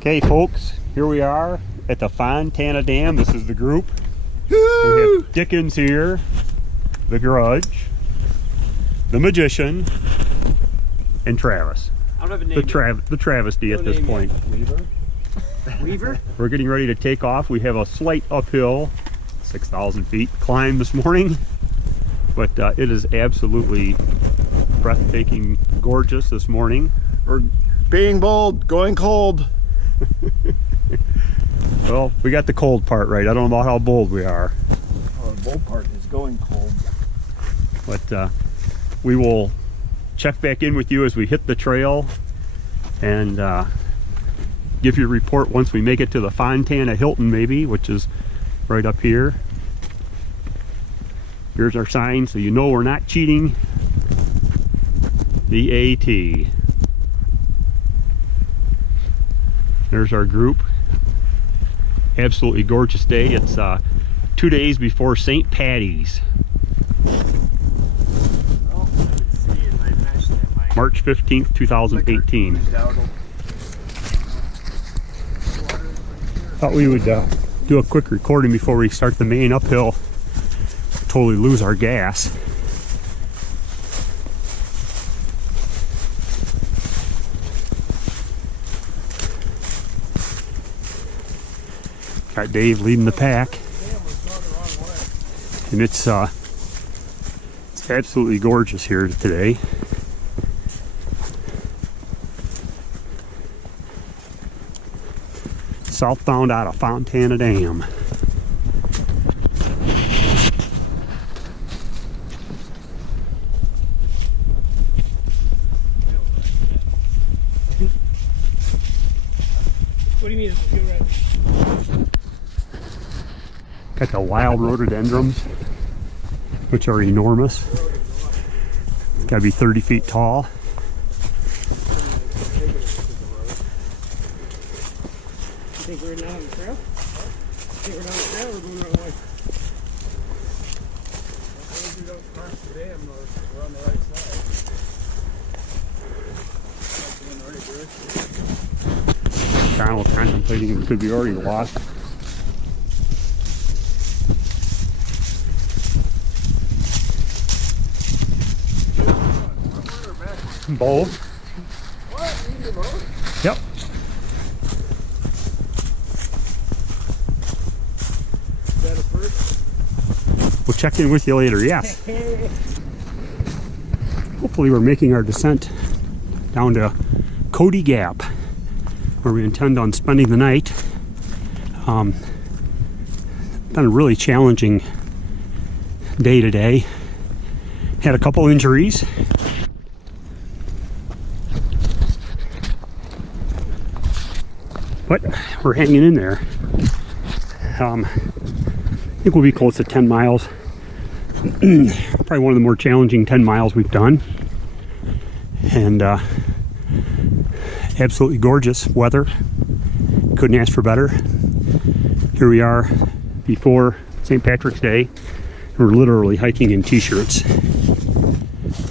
Okay, folks, here we are at the Fontana Dam. This is the group. We have Dickens here, the Grudge, the Magician, and Travis. I don't have a name. The travesty at this point. Weaver? Weaver? We're getting ready to take off. We have a slight uphill, 6,000 feet climb this morning, but it is absolutely breathtaking gorgeous this morning. We're being bold, going cold. Well, we got the cold part right. I don't know about how bold we are. Oh, the bold part is going cold. But we will check back in with you as we hit the trail and give you a report once we make it to the Fontana Hilton, maybe, which is right up here. Here's our sign, so you know we're not cheating the AT. There's our group. Absolutely gorgeous day. It's 2 days before St. Patty's. March 15th, 2018. Thought we would do a quick recording before we start the main uphill. Totally lose our gas. Got Dave leading the pack, and it's absolutely gorgeous here today. Southbound out of Fontana Dam. What do you mean? Feel right? Got the wild rhododendrons, which are enormous. Gotta be 30 feet tall. You think we're not on the trail? You think we're not on the trail or we're going the wrong way? As long as we don't cross the dam, we're on the right side. Donald contemplating we could be already lost. Both. What? You need both? Yep. Is that a first? We'll check in with you later, yes. Hopefully we're making our descent down to Cody Gap, where we intend on spending the night. Been a really challenging day today. Had a couple injuries. But we're hanging in there. I think we'll be close to 10 miles. Probably one of the more challenging 10 miles we've done. And absolutely gorgeous weather. Couldn't ask for better. Here we are before St. Patrick's Day. We're literally hiking in t-shirts.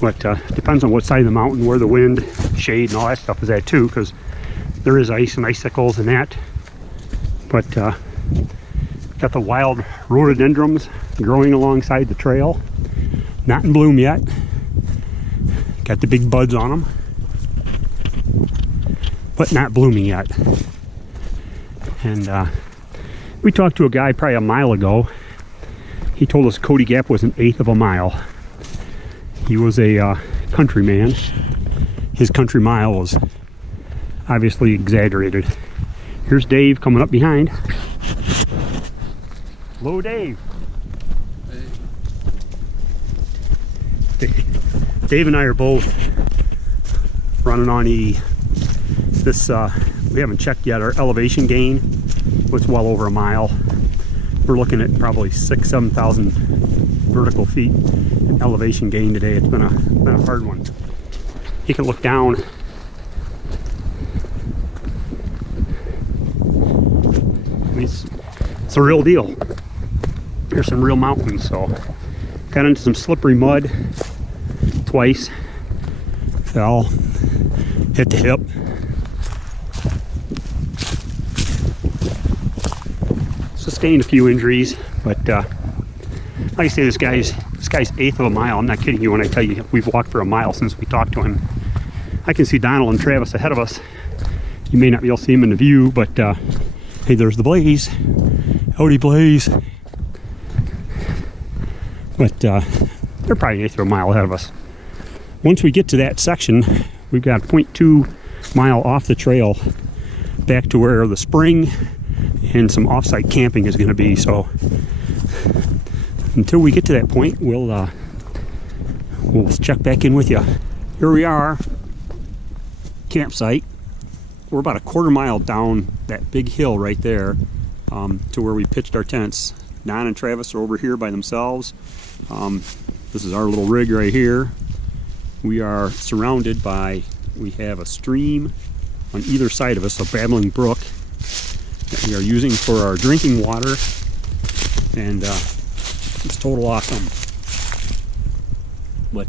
But depends on what side of the mountain, where the wind, shade, and all that stuff is at too, because there is ice and icicles and that. But got the wild rhododendrons growing alongside the trail. Not in bloom yet. Got the big buds on them, but not blooming yet. And we talked to a guy probably a mile ago. He told us Cody Gap was 1/8 of a mile. He was a country man. His country mile was obviously exaggerated. Here's Dave coming up behind. Hello, Dave. Hey. Dave and I are both running on E. This we haven't checked yet. Our elevation gain was well over a mile. We're looking at probably 6,000-7,000 vertical feet in elevation gain today. It's been a hard one. You can look down. It's a real deal. There's some real mountains. So got into some slippery mud twice. Fell, hit the hip. sustained a few injuries, but like I say, this guy's eighth of a mile. I'm not kidding you when I tell you we've walked for a mile since we talked to him. I can see Donald and Travis ahead of us. You may not be able to see him in the view, but hey, there's the Blaze. Howdy, Blaze. But they're probably an eighth of a mile ahead of us. Once we get to that section, we've got 0.2 mile off the trail back to where the spring and some off-site camping is going to be. So until we get to that point, we'll check back in with you. Here we are, campsite. We're about a quarter mile down that big hill right there to where we pitched our tents. Don and Travis are over here by themselves. This is our little rig right here. We are surrounded by, we have a stream on either side of us, a babbling brook that we are using for our drinking water, and it's total awesome. But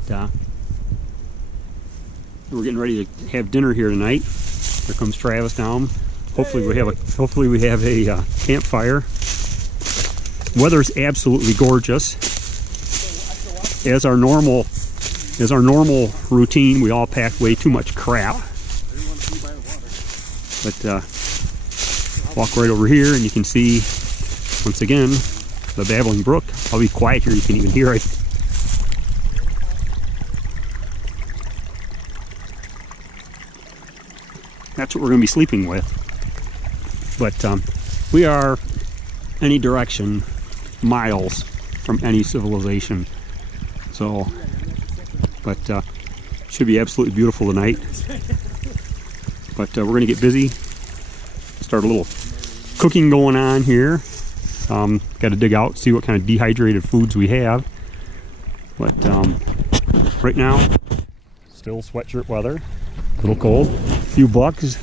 we're getting ready to have dinner here tonight. Here comes Travis down. Hopefully we have a campfire. Weather's absolutely gorgeous. As our normal routine, we all pack way too much crap. But walk right over here and you can see, once again, the babbling brook. I'll be quiet here, you can even hear it. That's what we're going to be sleeping with. But we are any direction miles from any civilization. So, but should be absolutely beautiful tonight. But we're going to get busy. Start a little cooking going on here. Got to dig out, see what kind of dehydrated foods we have. But right now, still sweatshirt weather. A little cold. A few bugs.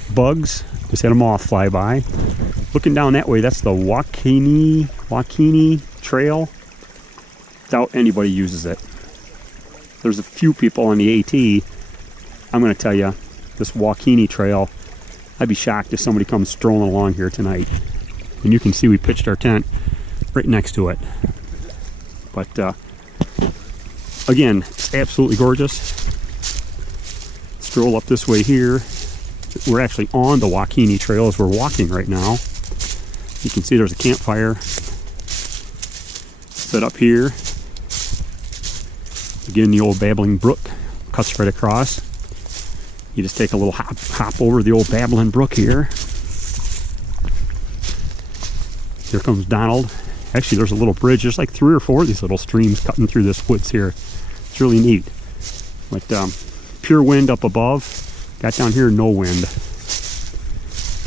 Just had a moth fly by. Looking down that way, that's the Waukene Trail. Doubt anybody uses it. There's a few people on the AT. I'm going to tell you, this Waukene Trail, I'd be shocked if somebody comes strolling along here tonight. And you can see we pitched our tent right next to it. But again, it's absolutely gorgeous. Stroll up this way here. We're actually on the Waukene Trail as we're walking right now. You can see there's a campfire set up here. Again, the old babbling brook cuts right across. You just take a little hop over the old babbling brook here. Here comes Donald. Actually, there's a little bridge. There's like 3 or 4 of these little streams cutting through this woods here. It's really neat. But pure wind up above. Got down here, no wind.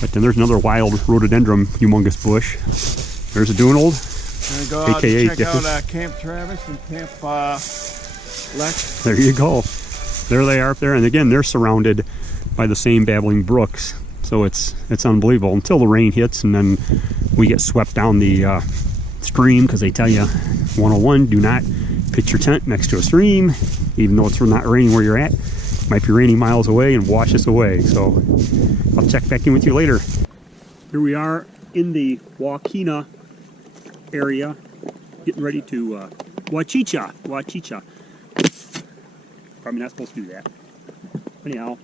But then there's another wild rhododendron humongous bush. There's a Donald, Go out AKA and check out Camp Travis and Camp Lex. There you go. There they are up there, and again, they're surrounded by the same babbling brooks. So it's unbelievable until the rain hits, and then we get swept down the stream, because they tell you 101, do not pitch your tent next to a stream, even though it's not raining where you're at. It might be raining miles away and wash us away. So I'll check back in with you later. Here we are in the Waukene area, getting ready to Wachicha. Probably not supposed to do that. Anyhow,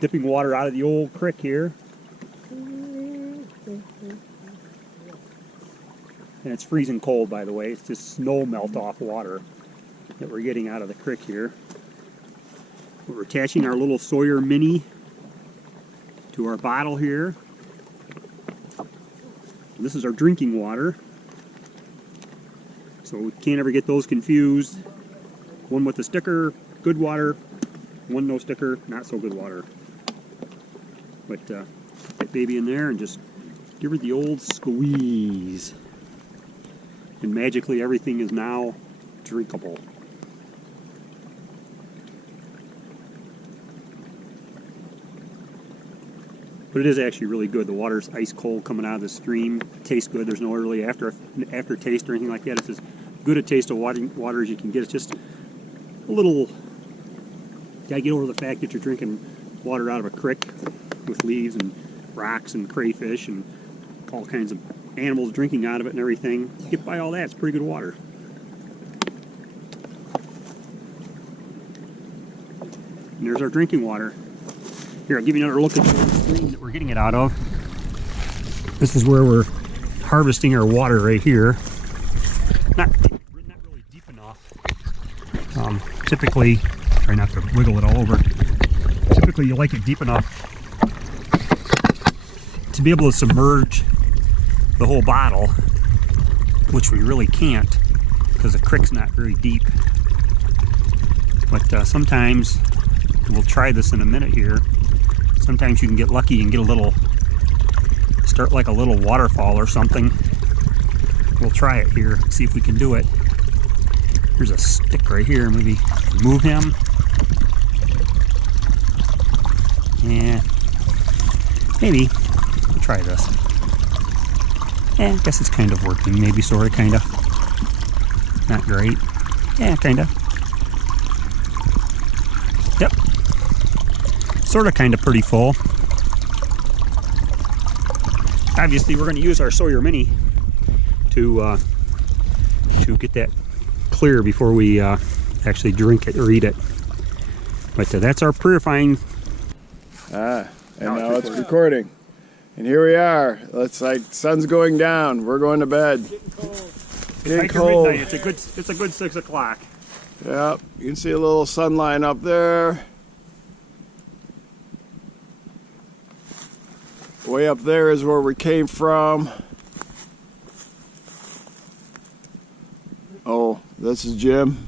dipping water out of the old creek here. And it's freezing cold, by the way. It's just snow melt off water that we're getting out of the creek here. We're attaching our little Sawyer Mini to our bottle here. This is our drinking water. So we can't ever get those confused. One with the sticker, good water. One no sticker, not so good water. But get that baby in there and just give her the old squeeze. And magically everything is now drinkable. But it is actually really good. The water's ice cold coming out of the stream. It tastes good. There's no early aftertaste or anything like that. It's as good a taste of water as you can get. It's just a little... Gotta get over the fact that you're drinking water out of a creek with leaves and rocks and crayfish and all kinds of animals drinking out of it and everything. Get by all that, it's pretty good water. And there's our drinking water. Here, I'll give you another look at the stream that we're getting it out of. This is where we're harvesting our water right here. Not really deep enough. Typically, try not to wiggle it all over. Typically, you like it deep enough to be able to submerge the whole bottle, which we really can't because the creek's not very deep. But sometimes, we'll try this in a minute here. Sometimes you can get lucky and get a little, start like a little waterfall or something. We'll try it here, see if we can do it. There's a stick right here, maybe move him. Yeah, maybe. We'll try this. Yeah, I guess it's kind of working, maybe, sort of, kind of. Not great. Yeah, kind of. Yep. Sort of, kind of pretty full. Obviously, we're going to use our Sawyer Mini to get that clear before we actually drink it or eat it. But that's our purifying. And now it's recording. And here we are. It's like sun's going down. We're going to bed. Getting cold. Getting After cold. midnight, it's a good 6 o'clock. Yep, you can see a little sun line up there. Way up there is where we came from. Oh, this is Jim.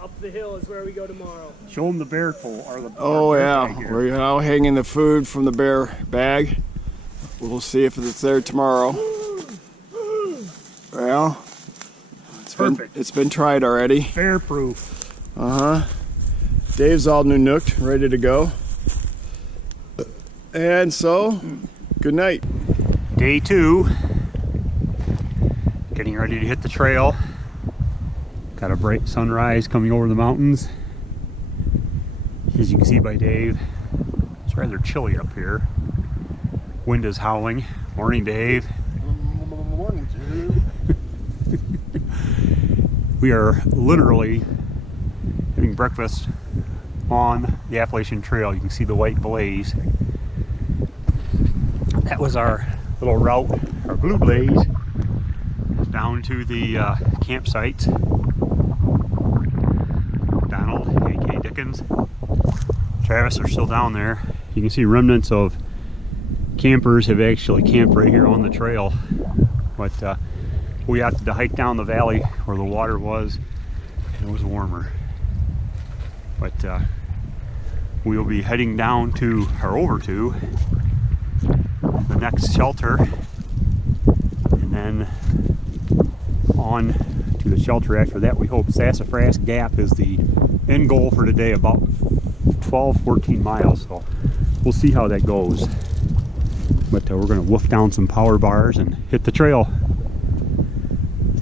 Up the hill is where we go tomorrow. Show them the bear pole or the. Oh our bear yeah, bag here. we're now hanging the food from the bear bag. We'll see if it's there tomorrow. Well, Perfect. It's been tried already. Bear proof. Dave's all nooked, ready to go. And so, good night. Day 2. Getting ready to hit the trail. Got a bright sunrise coming over the mountains. As you can see by Dave, it's rather chilly up here. Wind is howling. Morning, Dave. Morning, We are literally having breakfast on the Appalachian Trail. You can see the white blaze. That was our little route, our blue blaze, down to the campsite. Donald, aka Dickens, Travis are still down there. You can see remnants of campers have actually camped right here on the trail. But we opted to hike down the valley where the water was and it was warmer. But we will be heading down to, or over to, the next shelter, and then on to the shelter after that. We hope Sassafras Gap is the end goal for today, about 12-14 miles, so we'll see how that goes. But we're going to woof down some power bars and hit the trail.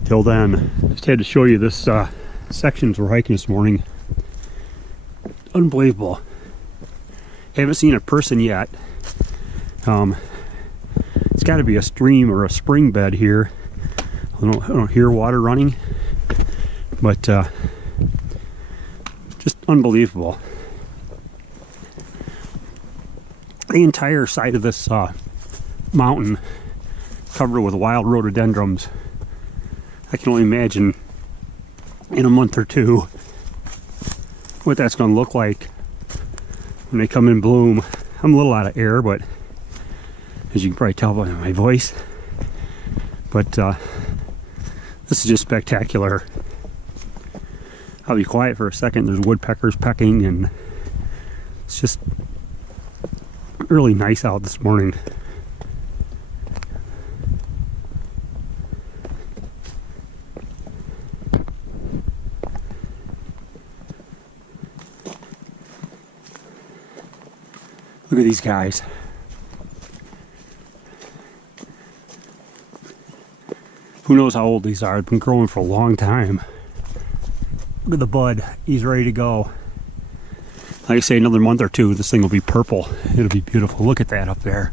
Till then, just had to show you this sections we're hiking this morning. Unbelievable. Haven't seen a person yet. It's got to be a stream or a spring bed here. I don't hear water running, but just unbelievable. The entire side of this mountain covered with wild rhododendrons. I can only imagine in a month or two what that's going to look like when they come in bloom. I'm a little out of air, but as you can probably tell by my voice, but this is just spectacular. I'll be quiet for a second. There's woodpeckers pecking, and it's just really nice out this morning. Look at these guys. Who knows how old these are? They've been growing for a long time. Look at the bud. He's ready to go. Like I say, another month or two, this thing will be purple. It'll be beautiful. Look at that up there.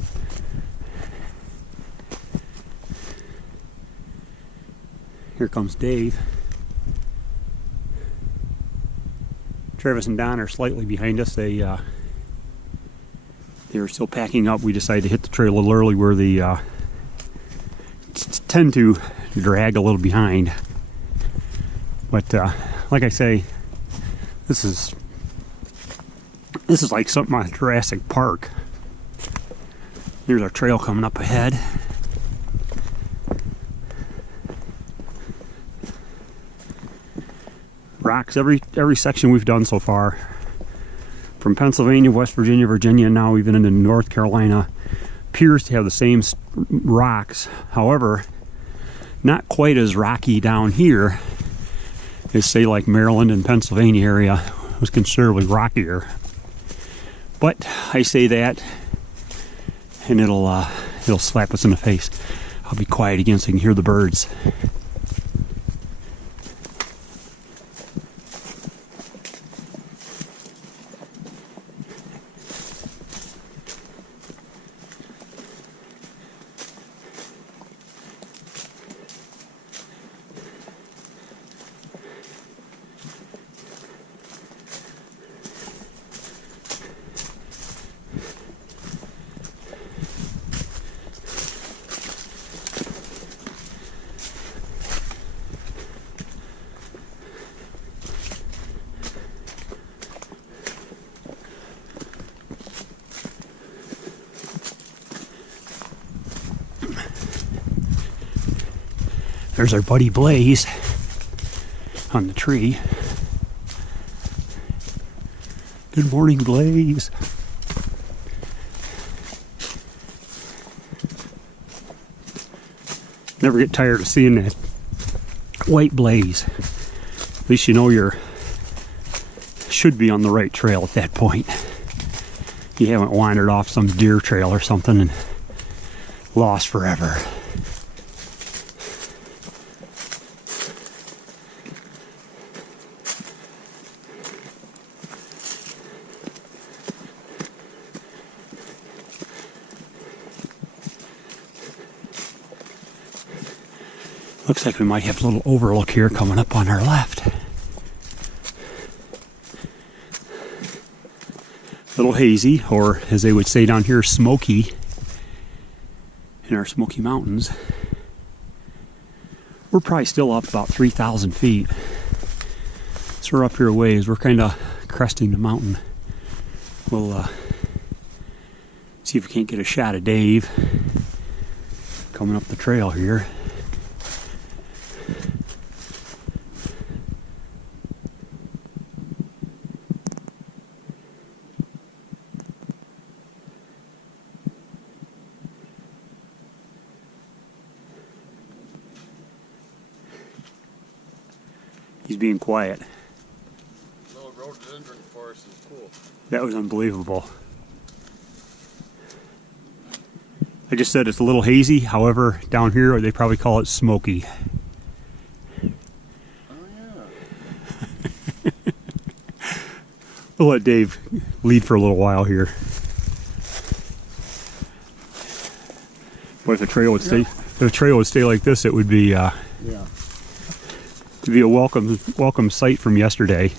Here comes Dave. Travis and Don are slightly behind us. They were still packing up. We decided to hit the trail a little early where they tend to drag a little behind. But like I say, this is like something out of Jurassic Park. Here's our trail coming up ahead. Rocks every section we've done so far, from Pennsylvania, West Virginia, Virginia, and now even into North Carolina, appears to have the same rocks. However, not quite as rocky down here as, say, like Maryland and Pennsylvania area was considerably rockier. But I say that, and it'll slap us in the face. I'll be quiet again so you can hear the birds. There's our buddy Blaze on the tree. Good morning, Blaze. Never get tired of seeing that white blaze. At least you know you're should be on the right trail at that point. You haven't wandered off some deer trail or something and lost forever. Looks like we might have a little overlook here coming up on our left. A little hazy, or as they would say down here, smoky in our Smoky Mountains. We're probably still up about 3,000 feet. So we're up here a ways. We're kind of cresting the mountain. We'll see if we can't get a shot of Dave coming up the trail here. He's being quiet. Little rhododendron forest is cool. That was unbelievable. I just said it's a little hazy. However, down here they probably call it smoky. Oh yeah. We'll let Dave lead for a little while here. But if the trail would stay, if the trail would stay like this, it would be to be a welcome sight from yesterday.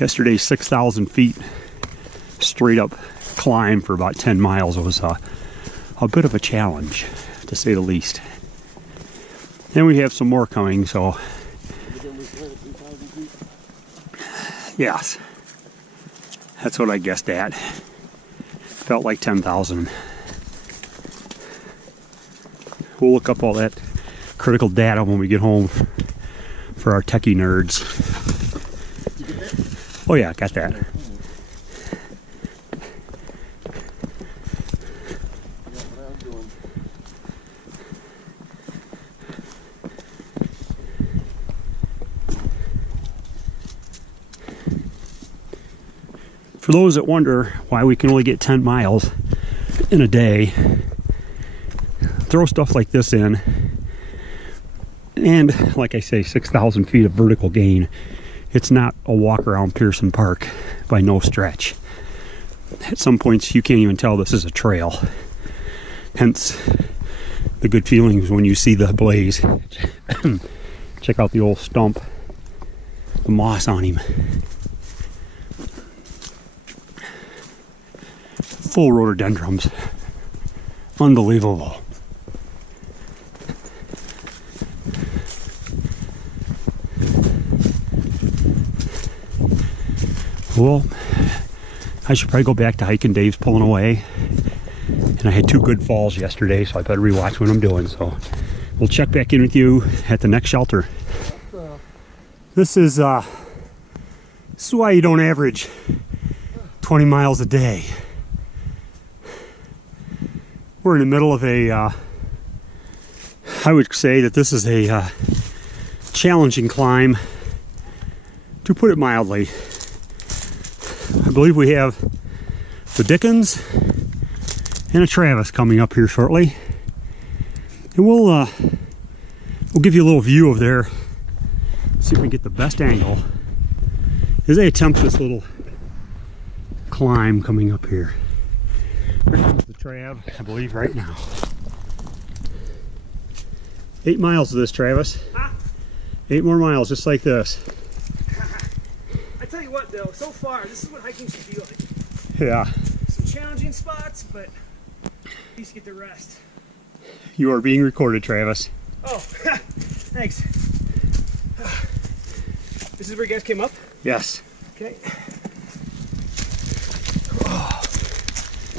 Yesterday's 6,000 feet straight up climb for about 10 miles was a bit of a challenge, to say the least. And we have some more coming, so yes, that's what I guessed at. Felt like 10,000. We'll look up all that critical data when we get home for our techie nerds. Did you get that? Oh yeah, got that. For those that wonder why we can only get 10 miles in a day, throw stuff like this in, and like I say, 6,000 feet of vertical gain. It's not a walk around Pearson Park by no stretch. At some points you can't even tell this is a trail. Hence the good feelings when you see the blaze. Check out the old stump, the moss on him. Full rhododendrons. Unbelievable. Well, I should probably go back to hiking. Dave's pulling away. And I had 2 good falls yesterday, so I better rewatch what I'm doing. So we'll check back in with you at the next shelter. This is why you don't average 20 miles a day. We're in the middle of I would say that this is a challenging climb, to put it mildly. I believe we have the Dickens and a Travis coming up here shortly. And we'll give you a little view of there, see if we can get the best angle as they attempt this little climb coming up here. Here comes the Trav, I believe, right now. 8 miles of this, Travis. Huh? 8 more miles, just like this. I tell you what, though, so far, this is what hiking should be like. Yeah. Some challenging spots, but at least get the rest. You are being recorded, Travis. Oh, thanks. This is where you guys came up? Yes. Okay.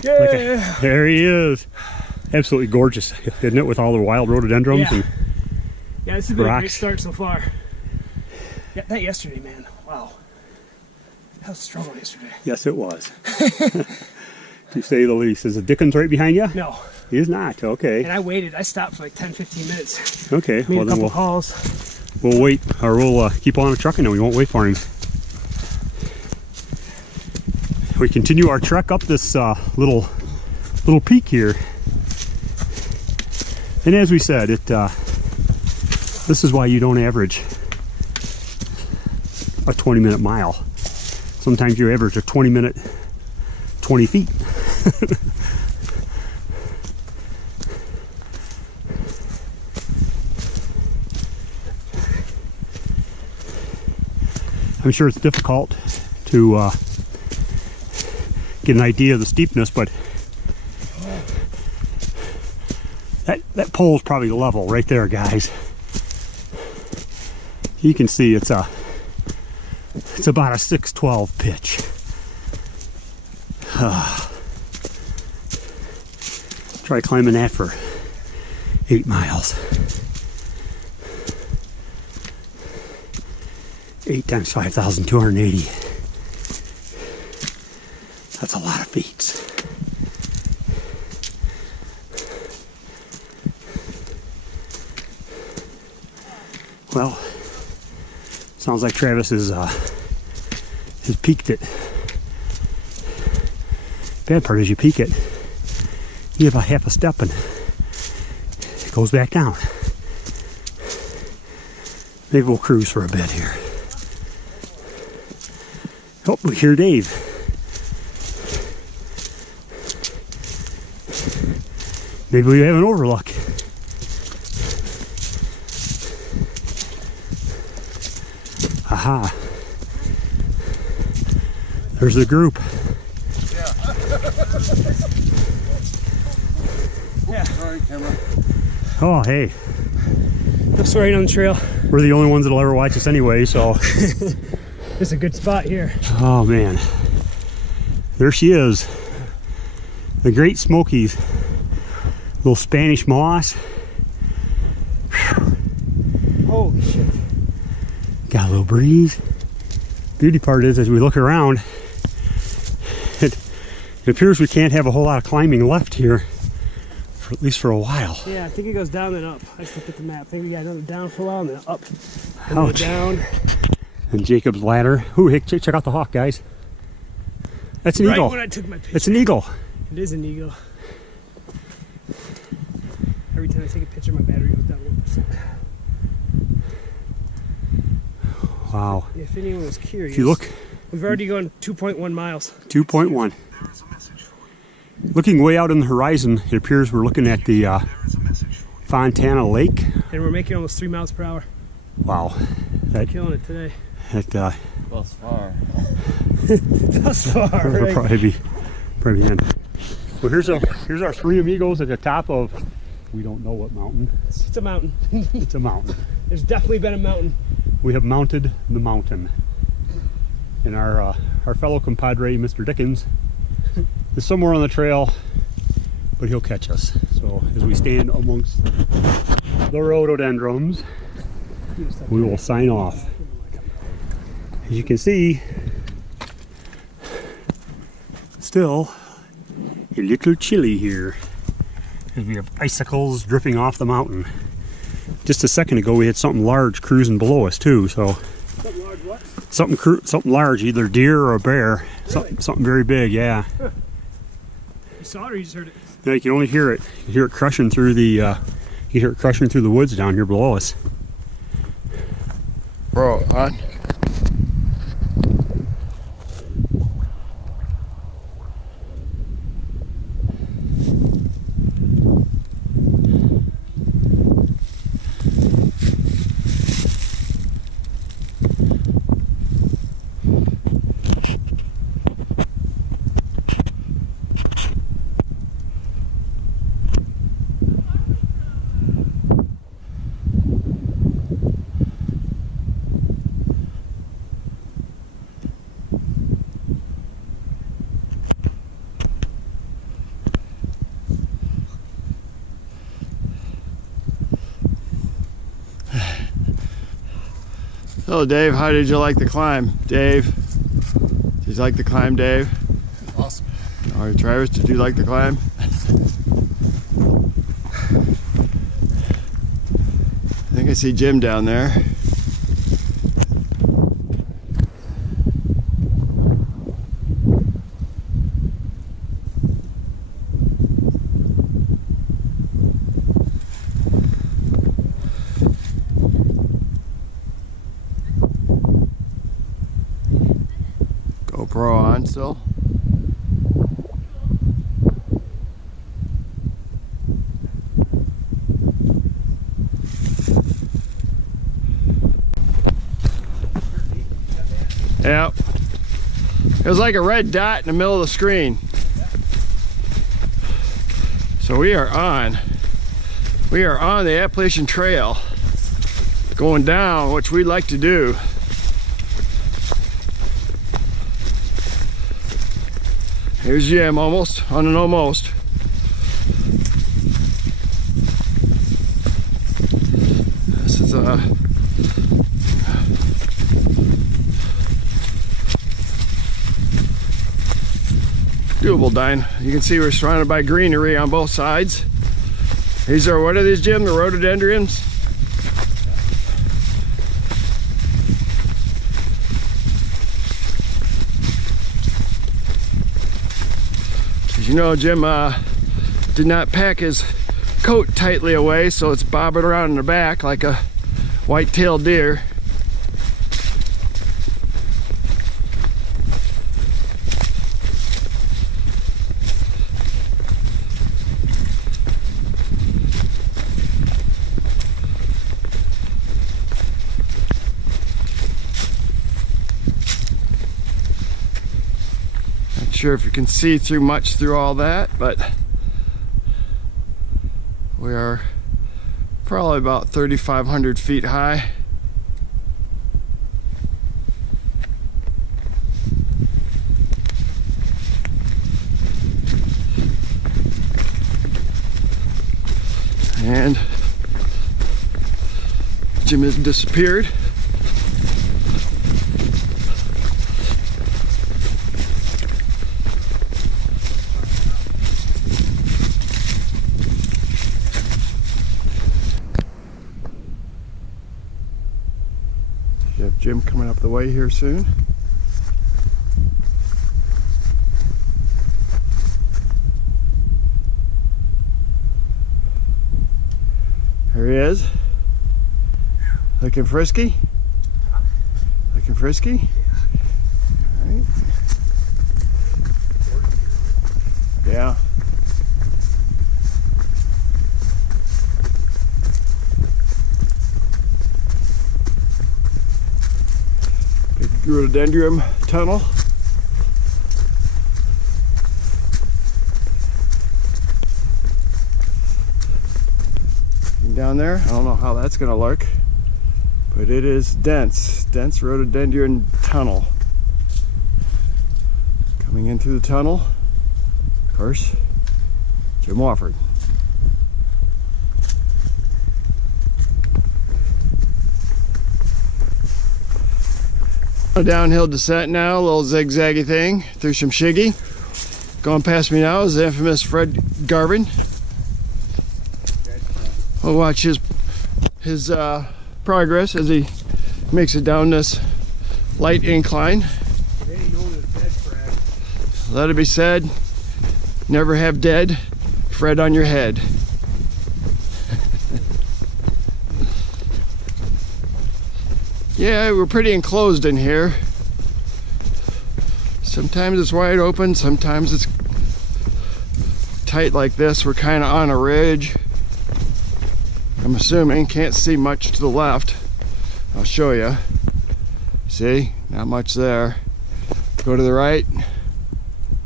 Yeah. There he is. Absolutely gorgeous, isn't it, with all the wild rhododendrons? Yeah. And Yeah, this has been a great rocks. start so far. Yeah, that yesterday, man. Wow. That was a struggle yesterday. yes, it was. To say the least. Is the Dickens right behind you? No. He is not. Okay. And I waited. I stopped for like 10-15 minutes. Okay. Made Well, a then couple calls. we'll wait, or we'll keep on trucking, and we won't wait for him. We continue our trek up this little peak here, and as we said, this is why you don't average a 20-minute mile. Sometimes you average a 20-minute 20 feet. I'm sure it's difficult to get an idea of the steepness, but that pole is probably level right there, guys. You can see it's about a 612 pitch. Try climbing that for 8 miles. 8 times 5,280. That's a lot of feet. Well, sounds like Travis has peaked it. Bad part is you peak it, you have a half a step and it goes back down. Maybe we'll cruise for a bit here. Oh, we hear Dave. Maybe we have an overlook. Aha. There's the group. Yeah. Sorry, camera. Oh, hey. I'm sorry on the trail. We're the only ones that'll ever watch us anyway, so. It's a good spot here. Oh, man. There she is. The Great Smokies. Little Spanish moss. Holy shit. Got a little breeze. Beauty part is, as we look around, it appears we can't have a whole lot of climbing left here, for at least for a while. Yeah, I think it goes down and up. I just looked at the map. I think we got another down for a while and then up. And then Ouch. down. And Jacob's Ladder. Ooh, hey, check out the hawk, guys. That's an Right eagle. when I took my picture. It's an eagle. It is an eagle. Every time I take a picture, my battery goes down 1%. Wow. If anyone was curious, If you look, we've already gone 2.1 miles. 2.1. Looking way out on the horizon, it appears we're looking at the Fontana Lake. And we're making almost 3 miles per hour. Wow. That, Killing it today. that Thus far. Thus far, will right? probably be the end. Well, here's our three amigos at the top of, we don't know what mountain. It's a mountain. It's a mountain. There's definitely been a mountain. We have mounted the mountain. And our fellow compadre, Mr. Dickens, is somewhere on the trail, but he'll catch us. So as we stand amongst the rhododendrons, we will sign off. As you can see, still a little chilly here, as we have icicles dripping off the mountain. Just a second ago we had something large cruising below us too, so Something large what? something large, either deer or a bear. Really? Something very big, yeah. You saw it or you just heard it? Yeah, you can only hear it. You hear it crushing through the woods down here below us. Bro, on. Hello, Dave. How did you like the climb, Dave? Did you like the climb, Dave? Awesome. All right, Travis, did you like the climb? I think I see Jim down there. GoPro on still? Yep. It was like a red dot in the middle of the screen. So we are on the Appalachian Trail, going down, which we like to do. Here's Jim, almost, on an almost. This is doable, Dine. You can see we're surrounded by greenery on both sides. These are, what are these, Jim? The rhododendrons? As you know, Jim did not pack his coat tightly away, so it's bobbing around in the back like a white-tailed deer. Sure if you can see through much through all that, but we are probably about 3,500 feet high. And Jim has disappeared. You have Jim coming up the way here soon. There he is. Looking frisky? Looking frisky? All right. Yeah. rhododendron tunnel. And down there, I don't know how that's gonna look, but it is dense rhododendron tunnel. Coming into the tunnel, of course, Jim Wofford. A downhill descent now, a little zigzaggy thing through some shiggy. Going past me now is the infamous Fred Garvin. We'll watch his progress as he makes it down this light incline. Let it be said, never have dead Fred on your head. Yeah, we're pretty enclosed in here. Sometimes it's wide open, sometimes it's tight like this. We're kind of on a ridge. I'm assuming, can't see much to the left. I'll show you. See, not much there. Go to the right,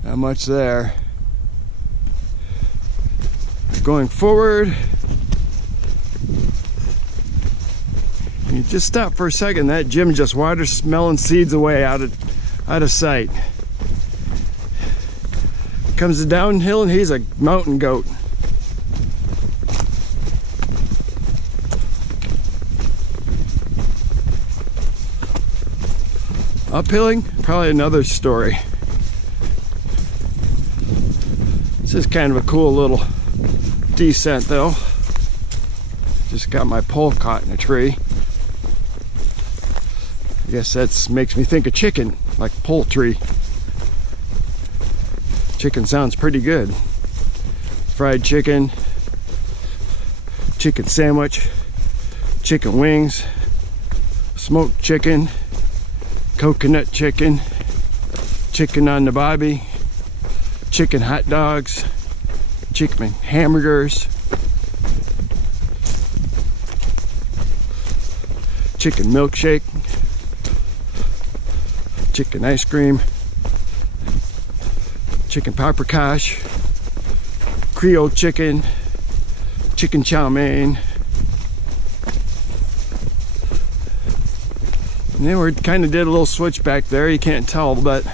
not much there. Going forward, you just stop for a second. That Jim just water smelling seeds away out of sight. Comes downhill and he's a mountain goat. Uphilling, probably another story. This is kind of a cool little descent though. Just got my pole caught in a tree. I guess that makes me think of chicken, like poultry. Chicken sounds pretty good. Fried chicken, chicken sandwich, chicken wings, smoked chicken, coconut chicken, chicken on the bobby, chicken hot dogs, chicken hamburgers, chicken milkshake, chicken ice cream, chicken paprikash, Creole chicken, chicken chow mein. And then we kind of did a little switch back there. You can't tell, but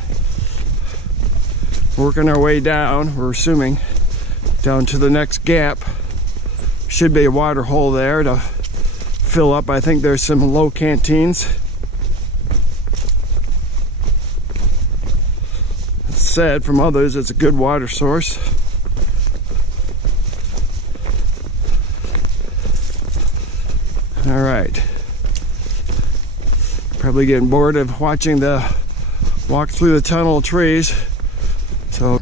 working our way down, we're assuming, down to the next gap. Should be a water hole there to fill up. I think there's some low canteens. It's said from others it's a good water source. All right. Probably getting bored of watching the walk through the tunnel of trees. So,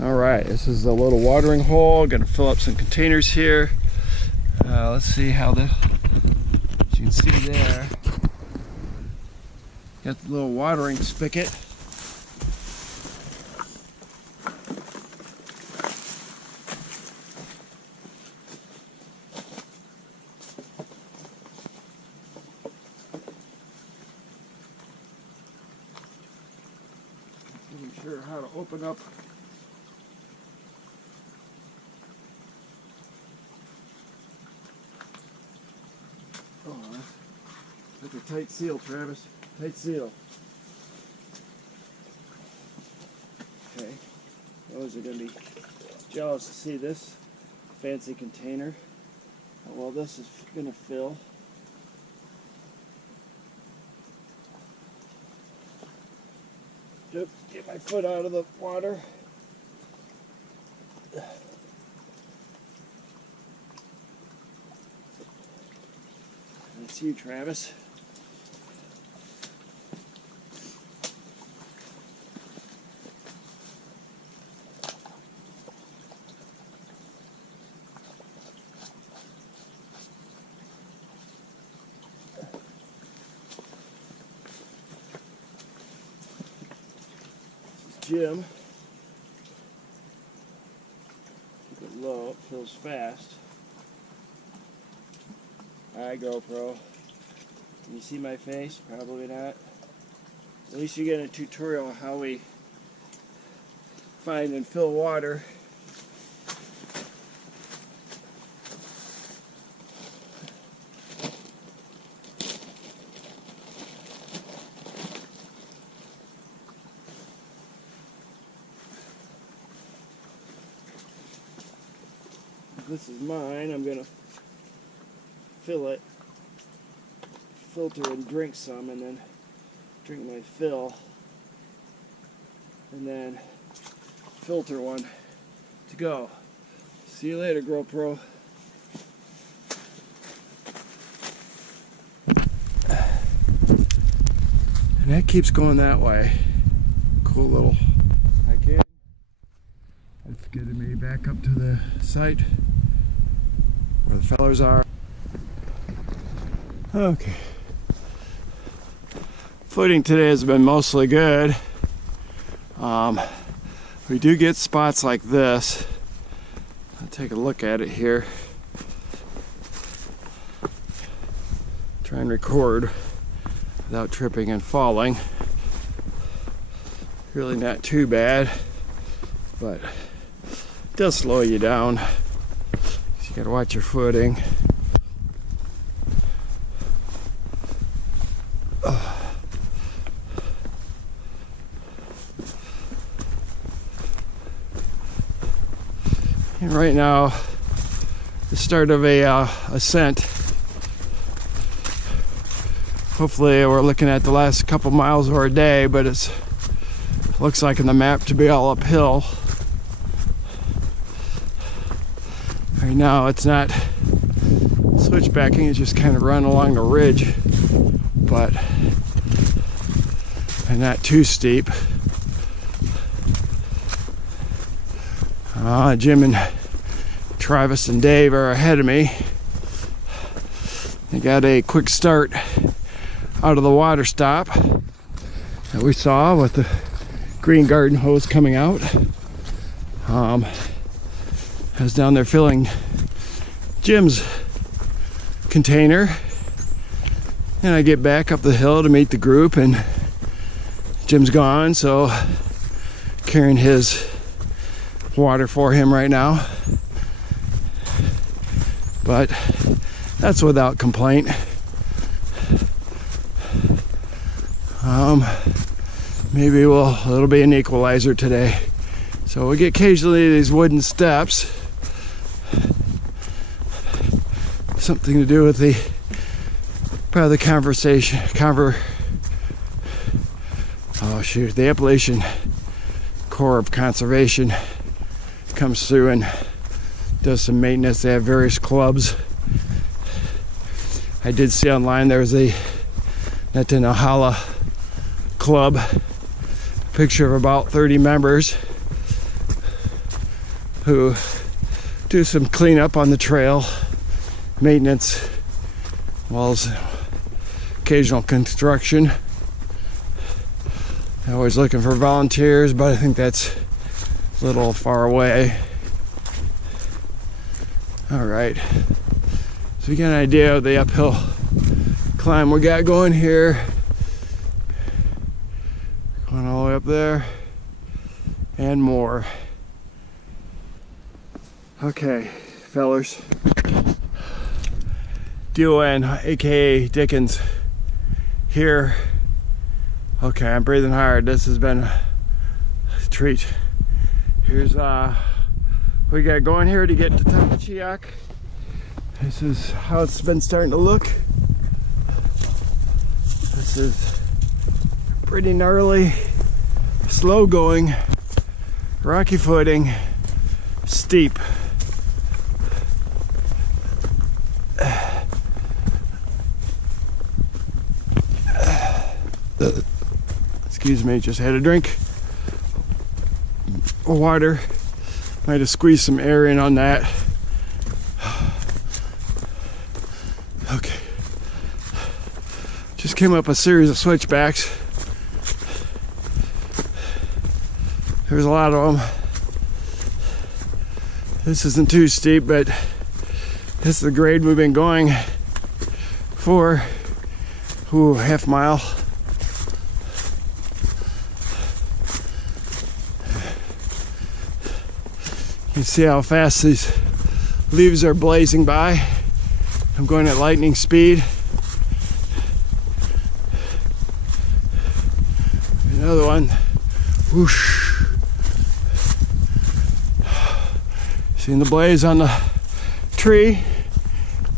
all right, this is a little watering hole. Gonna fill up some containers here. Let's see how as you can see there, got the little watering spigot. Not sure how to open up. Oh, that's a tight seal, Travis. Tight seal. Okay. Those are going to be jealous to see this fancy container. Well, this is going to fill. Just get my foot out of the water. That's you, Travis. Jim. Keep it low, it fills fast. Alright, GoPro. Can you see my face? Probably not. At least you get a tutorial on how we find and fill water. This is mine. I'm gonna fill it, filter and drink some, and then drink my fill, and then filter one to go. See you later, GoPro. And that keeps going that way. Cool little hike in. That's getting me back up to the site where the fellers are. Okay. Footing today has been mostly good. We do get spots like this. I'll take a look at it here. Try and record without tripping and falling. Really not too bad, but it does slow you down. So you gotta watch your footing. And right now, the start of a ascent. Hopefully we're looking at the last couple miles of our day, but it looks like in the map to be all uphill. Right now it's not switchbacking, it's just kind of run along the ridge, but and not too steep. Jim and Travis and Dave are ahead of me. They got a quick start out of the water stop that we saw with the green garden hose coming out. I was down there filling Jim's container, and I get back up the hill to meet the group, and Jim's gone, so carrying his water for him right now, but that's without complaint. Maybe it'll be an equalizer today. So we get occasionally these wooden steps, something to do with the part of the the Appalachian Corps of Conservation comes through and does some maintenance. They have various clubs. I did see online there was a Netanahala club, picture of about 30 members who do some cleanup on the trail, maintenance, as well as occasional construction. They're always looking for volunteers, but I think that's a little far away. All right, so we got an idea of the uphill climb we got going here. Going all the way up there and more. Okay, fellers. DON, aka Dickens, here. Okay, I'm breathing hard. This has been a treat. Here's what we got going here to get to Takachiak. This is how it's been starting to look. This is pretty gnarly, slow going, rocky footing, steep. Excuse me, just had a drink of water. Might have squeezed some air in on that. Okay. Just came up a series of switchbacks. There's a lot of them. This isn't too steep, but this is the grade we've been going for half mile. You see how fast these leaves are blazing by. I'm going at lightning speed. Another one. Whoosh. Seeing the blaze on the tree.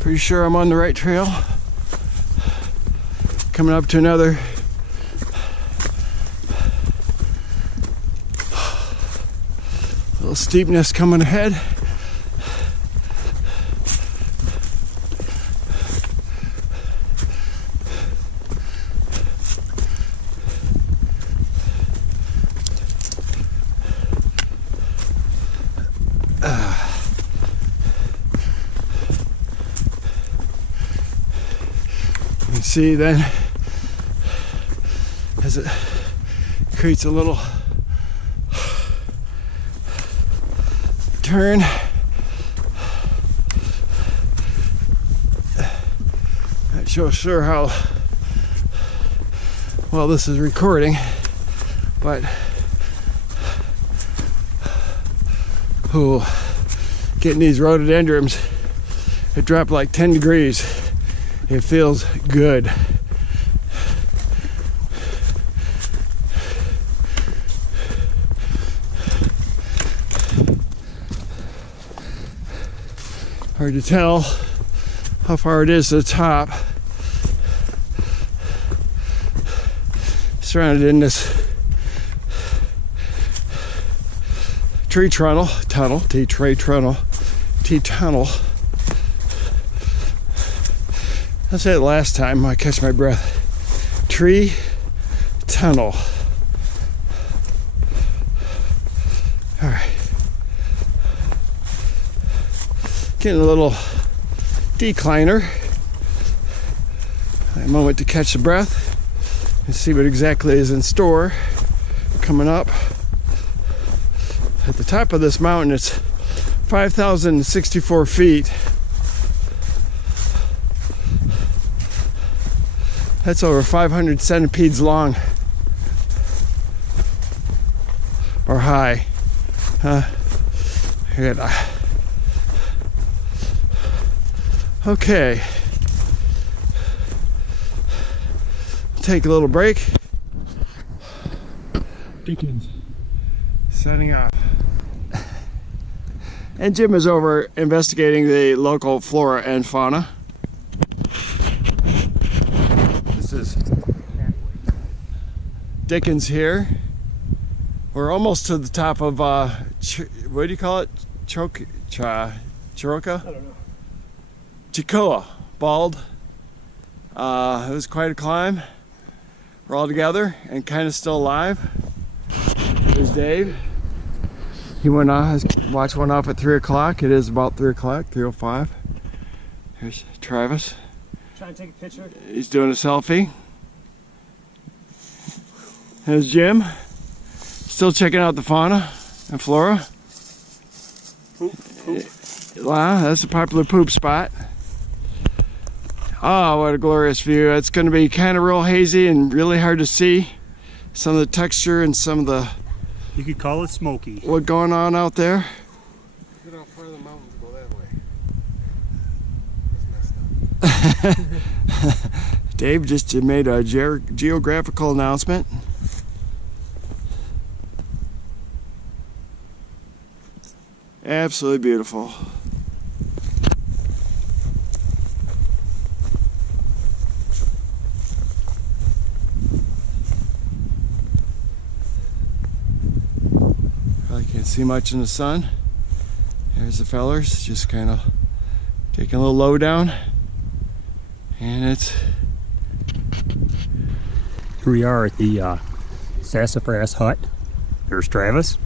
Pretty sure I'm on the right trail. Coming up to another little steepness coming ahead. You can see then as it creates a little turn. Not sure how well this is recording, but getting these rhododendrons, it dropped like 10 degrees. It feels good. Hard to tell how far it is to the top. Surrounded in this tree tunnel. I said it last time, I catch my breath. Tree tunnel. All right. Getting a little decliner. A moment to catch the breath and see what exactly is in store coming up. At the top of this mountain, it's 5,064 feet. That's over 500 centipedes long or high. Okay. Take a little break. Dickens. Setting off. And Jim is over investigating the local flora and fauna. This is Dickens here. We're almost to the top of what do you call it? Choroka? I don't know. Chicoa, bald. It was quite a climb. We're all together and kind of still alive. There's Dave. He went off, his watch went off at 3 o'clock. It is about 3 o'clock, 3:05. Here's Travis. Trying to take a picture. He's doing a selfie. There's Jim. Still checking out the fauna and flora. Poop. Wow, that's a popular poop spot. Oh, what a glorious view. It's going to be kind of real hazy and really hard to see some of the texture and some of the You could call it smoky. what going on out there. Look how far the mountains go that way. That's messed up. Dave just made a geographical announcement. Absolutely beautiful. Probably can't see much in the sun. There's the fellers, just kind of taking a little low down. And it's Here we are at the Sassafras Hut. There's Travis.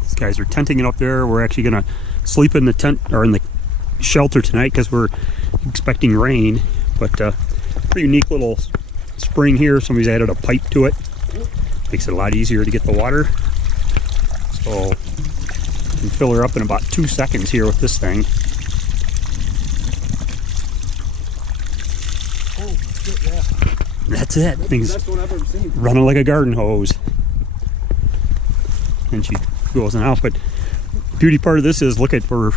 These guys are tenting it up there. We're actually gonna sleep in the tent or in the shelter tonight because we're expecting rain. But pretty unique little spring here. Somebody's added a pipe to it. Makes it a lot easier to get the water. So you can fill her up in about 2 seconds here with this thing. Oh, shit, yeah. That's it. Thing's That's the best one I've ever seen. running like a garden hose. And she goes out. But beauty part of this is, look at, we're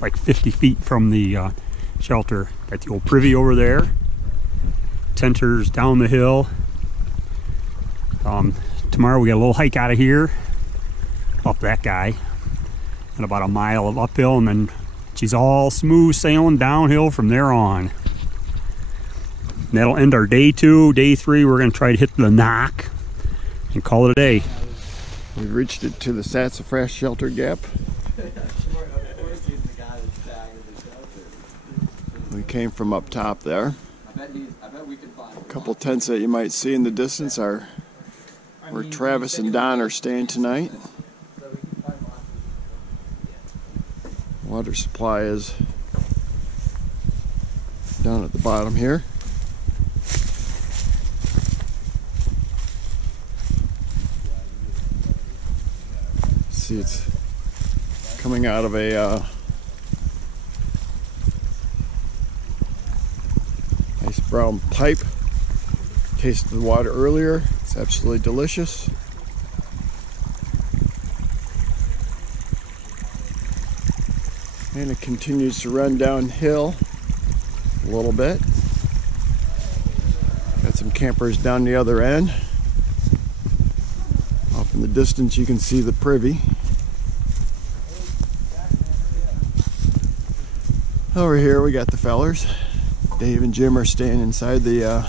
like 50 feet from the shelter. Got the old privy over there. Tenters down the hill. Tomorrow we got a little hike out of here, up that guy, and about a mile of uphill, and then she's all smooth sailing downhill from there on. And that'll end our day 2. Day 3, we're going to try to hit the Knock and call it a day. We've reached it to the Sassafras Shelter Gap. We came from up top there. A couple tents that you might see in the distance are where Travis and Don are staying tonight. Water supply is down at the bottom here. See, it's coming out of a nice brown pipe. Tasted the water earlier. It's absolutely delicious. And it continues to run downhill a little bit. Got some campers down the other end. Off in the distance you can see the privy. Over here we got the fellers. Dave and Jim are staying inside the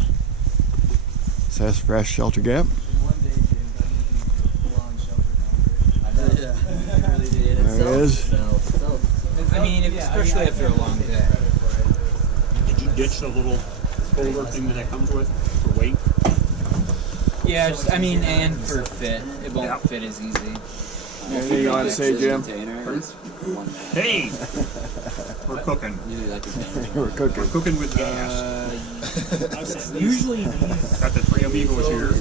Sassafras Shelter Gap. There it is. I mean, especially after a long day. Did you ditch the little holder thing that comes with for weight? Yeah, just, I mean, and for fit. It won't fit as easy. Anything you want to say, Jim? Hey! We're cooking. We're cooking. We're cooking with gas. Usually Got the 3 amigos here.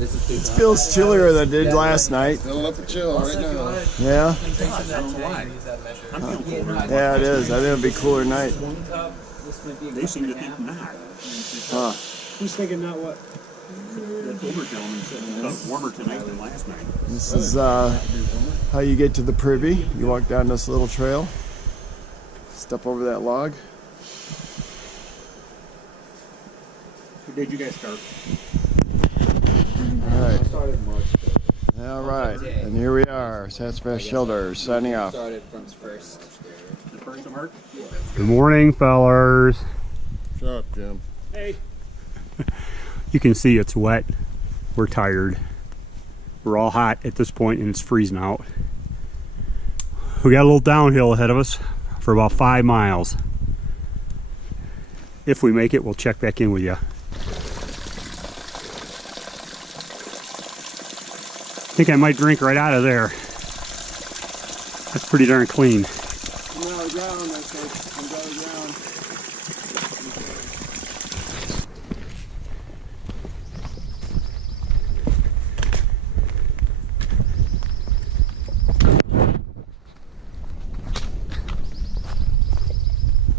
It feels chillier than it did last night. Filling up a chill right now. Yeah? I don't know why. I'm feeling colder. Yeah, it is. I think it'll be cooler tonight. They seem to think not. Huh. who's thinking not what? That older gentleman said it got warmer tonight than last night. This is how you get to the privy. You walk down this little trail, step over that log. What day did you guys start? All right, and here we are, Sassafras Shelter, signing off. Started from first. The 1st of March? Good morning, fellers. Shut up, Jim. Hey. You can see it's wet. We're tired. We're all hot at this point and it's freezing out. We got a little downhill ahead of us for about 5 miles. If we make it, we'll check back in with you. I think I might drink right out of there. That's pretty darn clean.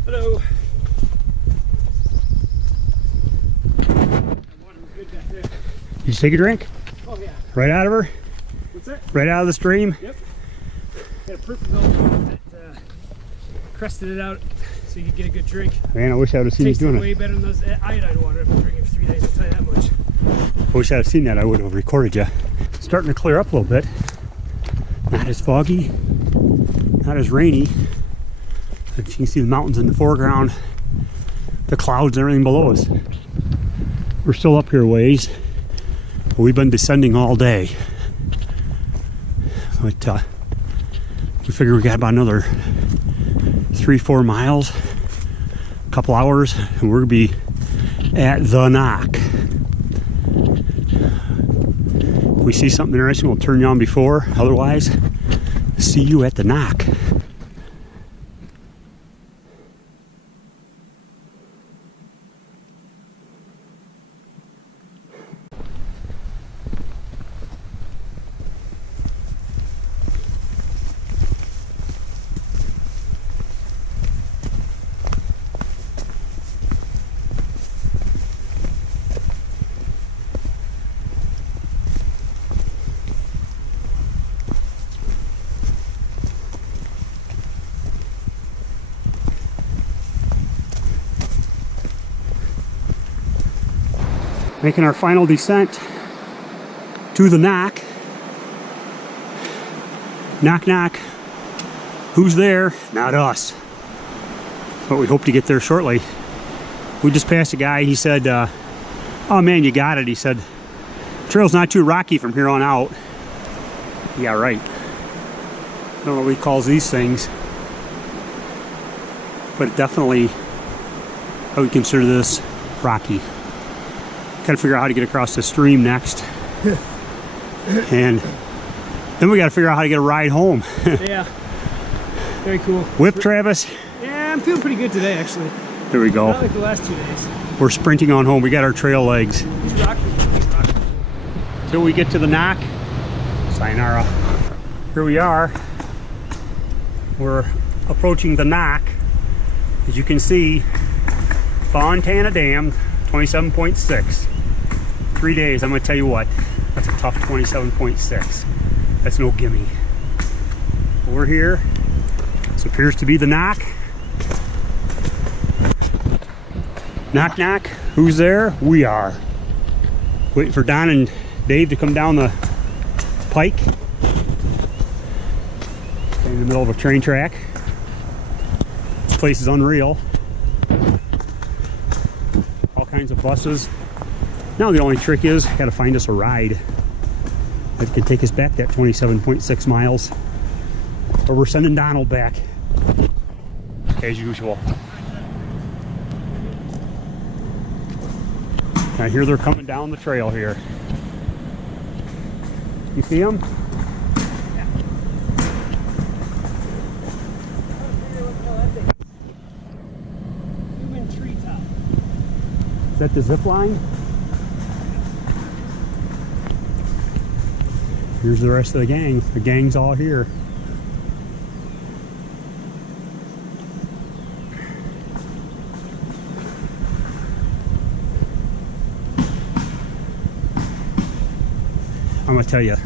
Hello. Did you take a drink? Oh yeah. Right out of her? What's that? Right out of the stream? Yep. Got a purple belt that crested it out so you could get a good drink. Man, I wish I would have seen you Tasted doing way it. better than those iodine water I've been drinking for 3 days, I'll tell you that much. I wish I had seen that. I would have recorded you. Starting to clear up a little bit. Not as foggy, not as rainy. But you can see the mountains in the foreground, the clouds and everything below us. We're still up here a ways. We've been descending all day. But we figure we got about another 3-4 miles, a couple hours, and we're gonna be at the Knock. If we see something interesting, we'll turn you on before. Otherwise, see you at the Knock. Making our final descent to the knock. Knock, knock. Who's there? Not us. But we hope to get there shortly. We just passed a guy. He said, oh man, you got it. He said, trail's not too rocky from here on out. Yeah, right. I don't know what he calls these things. But definitely, I would consider this rocky. Gotta figure out how to get across the stream next. And then we gotta figure out how to get a ride home. Yeah. Very cool. Whip, Travis. Yeah, I'm feeling pretty good today, actually. There we go. Not like the last 2 days. We're sprinting on home. We got our trail legs. He's rocking. He's rocking. Till we get to the knock. Sayonara. Here we are. We're approaching the knock. As you can see, Fontana Dam, 27.6. 3 days, I'm gonna tell you what, that's a tough 27.6. That's no gimme. We're here. This appears to be the knock. Knock, knock. Who's there? We are. Waiting for Don and Dave to come down the pike. In the middle of a train track. This place is unreal. All kinds of buses. Now the only trick is, gotta find us a ride that can take us back that 27.6 miles. Or we're sending Donald back, as usual. I hear they're coming down the trail here. You see them? Is that the zip line? Here's the rest of the gang. The gang's all here. I'm gonna tell you,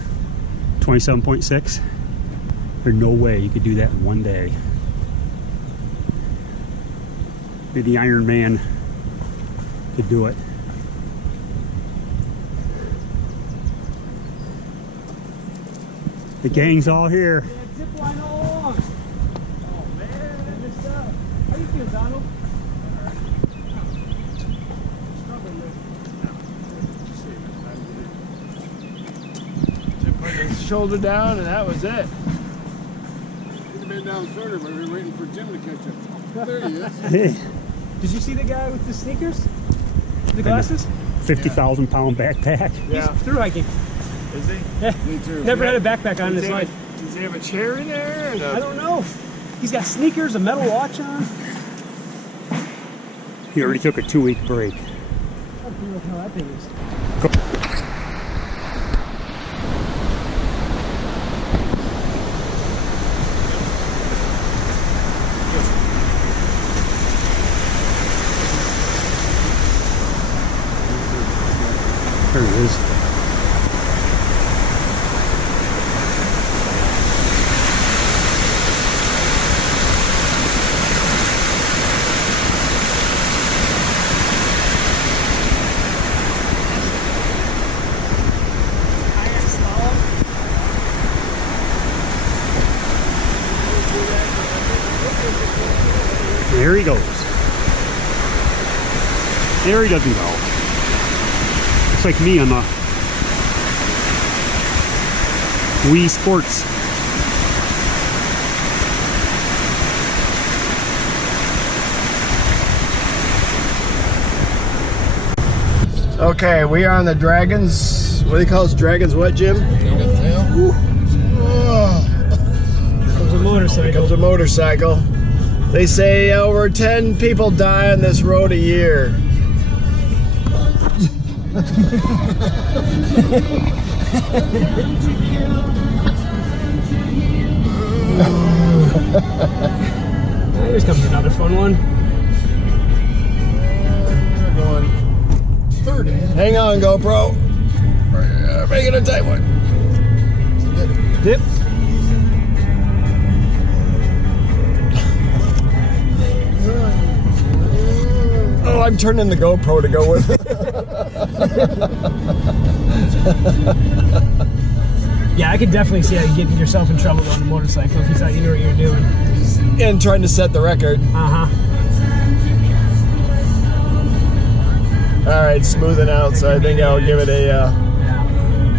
27.6, there's no way you could do that in 1 day. Maybe the Iron Man could do it. The gang's all here. Yeah, zip line all along. Oh man, I missed out. How you feel, Donald? Put his shoulder down, and that was it. He'd have been down sooner, but we were waiting for Jim to catch up. There he is. Hey, Did you see the guy with the sneakers? The glasses? 50,000 pound backpack. Yeah. He's through hiking. Is he? Yeah. Me too. Never had a backpack on in Does his he, life. does he have a chair in there? And I don't know. He's got sneakers, a metal watch on. He already took a 2-week break. I don't know how that thing is. There he is. There he goes. There he doesn't go. Looks like me on the Wii Sports. Okay, we are on the Dragons. What do they call us? Dragons what, Jim? Comes a motorcycle. Here comes a motorcycle. They say over 10 people die on this road a year. Here comes another fun one. We're going 30. Hang on, GoPro. Making a tight one. Dip. Oh, I'm turning the GoPro to go with it. Yeah, I could definitely see how you getting yourself in trouble on a motorcycle if you thought you knew what you were doing. And trying to set the record. All right, smoothing out, so I think I'll give it a,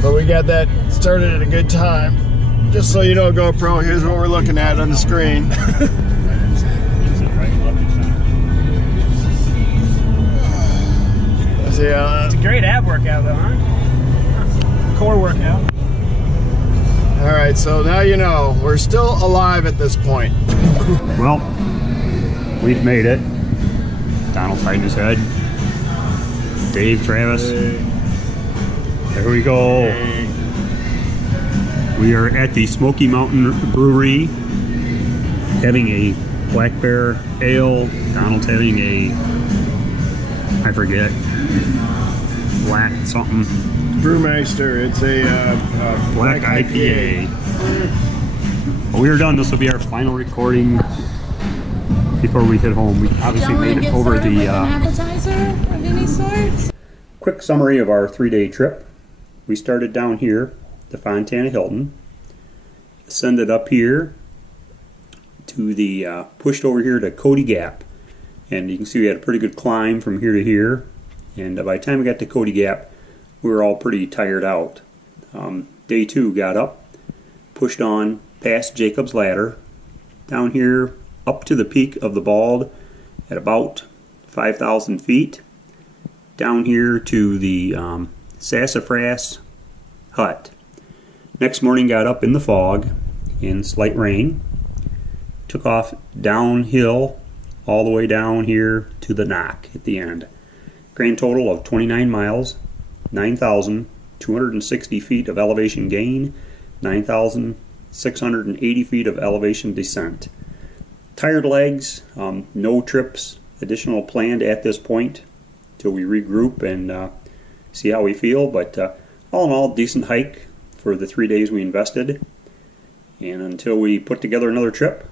but we got that started at a good time. Just so you know, GoPro, here's what we're looking at on the screen. It's a great ab workout though, huh? Core workout. All right, so now you know, we're still alive at this point. Well, we've made it. Donald's hiding his head. Dave, Travis. There we go. We are at the Smoky Mountain Brewery having a Black Bear Ale. Donald's having a, I forget, black something. Brewmeister, it's a Black IPA. Well, we are done. This will be our final recording before we head home. We obviously made it over the appetizer of any sort. quick summary of our 3-day trip. We started down here, the Fontana Hilton, ascended up here to the pushed over here to Cody Gap, and you can see we had a pretty good climb from here to here. And by the time we got to Cody Gap, we were all pretty tired out. Day 2, got up, pushed on past Jacob's Ladder, down here up to the peak of the Bald at about 5,000 feet, down here to the Sassafras Hut. Next morning, got up in the fog in slight rain, took off downhill all the way down here to the Knock at the end. Grand total of 29 miles, 9,260 feet of elevation gain, 9,680 feet of elevation descent. Tired legs, no trips additional planned at this point till we regroup and see how we feel, but all in all, decent hike for the 3 days we invested. And until we put together another trip,